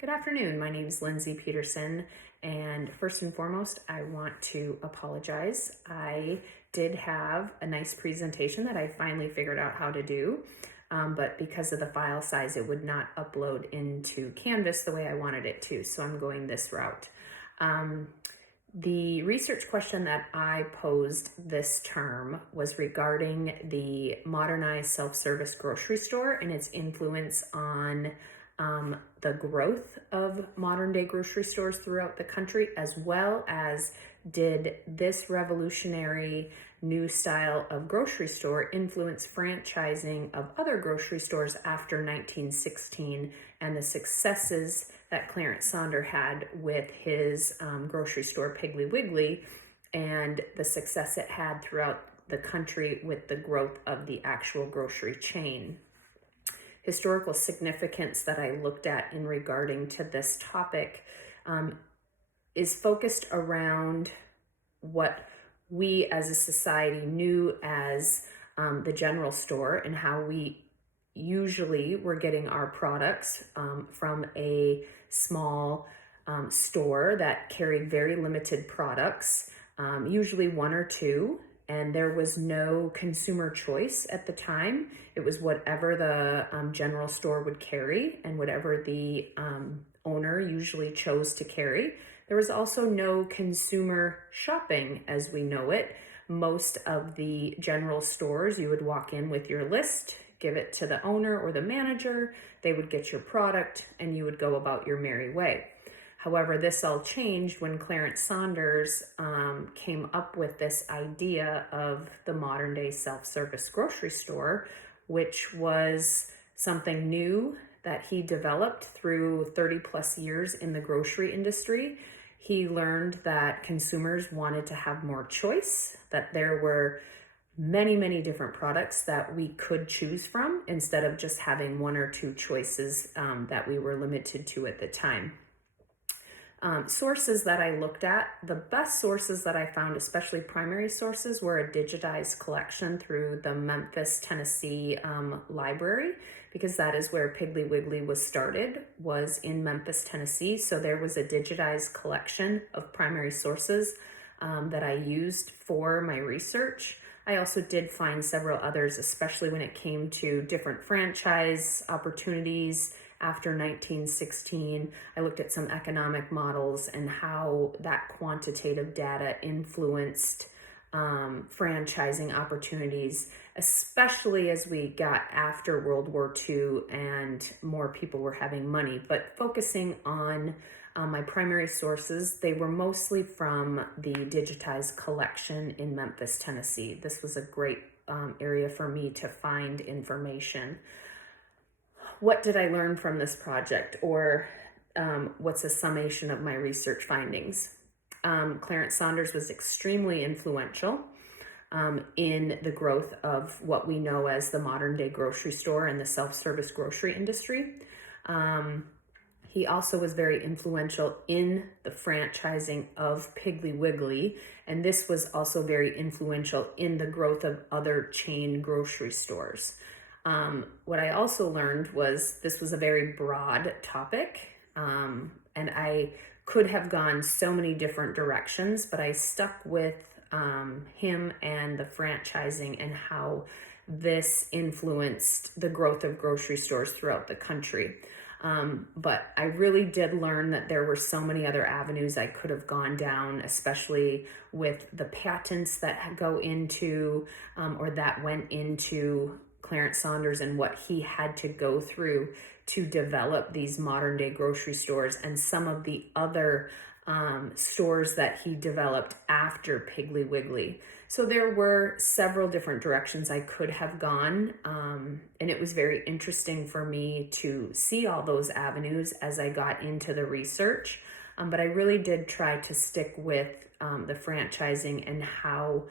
Good afternoon. My name is Lindsay Peterson, and first and foremost, I want to apologize. I did have a nice presentation that I finally figured out how to do, but because of the file size, it would not upload into Canvas the way I wanted it to, so I'm going this route. The research question that I posed this term was regarding the modernized self-service grocery store and its influence on the growth of modern day grocery stores throughout the country, as well as did this revolutionary new style of grocery store influence franchising of other grocery stores after 1916 and the successes that Clarence Saunders had with his grocery store Piggly Wiggly and the success it had throughout the country with the growth of the actual grocery chain. Historical significance that I looked at in regarding to this topic is focused around what we as a society knew as the general store and how we usually were getting our products from a small store that carried very limited products, usually one or two, and there was no consumer choice at the time. It was whatever the general store would carry and whatever the owner usually chose to carry. There was also no consumer shopping as we know it. Most of the general stores, you would walk in with your list, give it to the owner or the manager, they would get your product, and you would go about your merry way. However, this all changed when Clarence Saunders came up with this idea of the modern day self-service grocery store, which was something new that he developed through 30 plus years in the grocery industry. He learned that consumers wanted to have more choice, that there were many, many different products that we could choose from instead of just having one or two choices that we were limited to at the time. Sources that I looked at, the best sources that I found, especially primary sources, were a digitized collection through the Memphis, Tennessee library, because that is where Piggly Wiggly was started, was in Memphis, Tennessee. So there was a digitized collection of primary sources that I used for my research. I also did find several others, especially when it came to different franchise opportunities after 1916. I looked at some economic models and how that quantitative data influenced franchising opportunities, especially as we got after World War II and more people were having money. But focusing on my primary sources, they were mostly from the digitized collection in Memphis, Tennessee. This was a great area for me to find information. What did I learn from this project, or what's a summation of my research findings? Clarence Saunders was extremely influential in the growth of what we know as the modern day grocery store and the self-service grocery industry. He also was very influential in the franchising of Piggly Wiggly, and this was also very influential in the growth of other chain grocery stores. What I also learned was this was a very broad topic, and I could have gone so many different directions, but I stuck with him and the franchising and how this influenced the growth of grocery stores throughout the country. But I really did learn that there were so many other avenues I could have gone down, especially with the patents that go into or that went into Clarence Saunders and what he had to go through to develop these modern day grocery stores and some of the other stores that he developed after Piggly Wiggly. So there were several different directions I could have gone, and it was very interesting for me to see all those avenues as I got into the research, but I really did try to stick with the franchising and how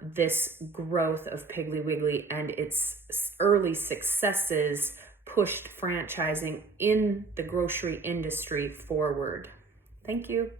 this growth of Piggly Wiggly and its early successes pushed franchising in the grocery industry forward. Thank you.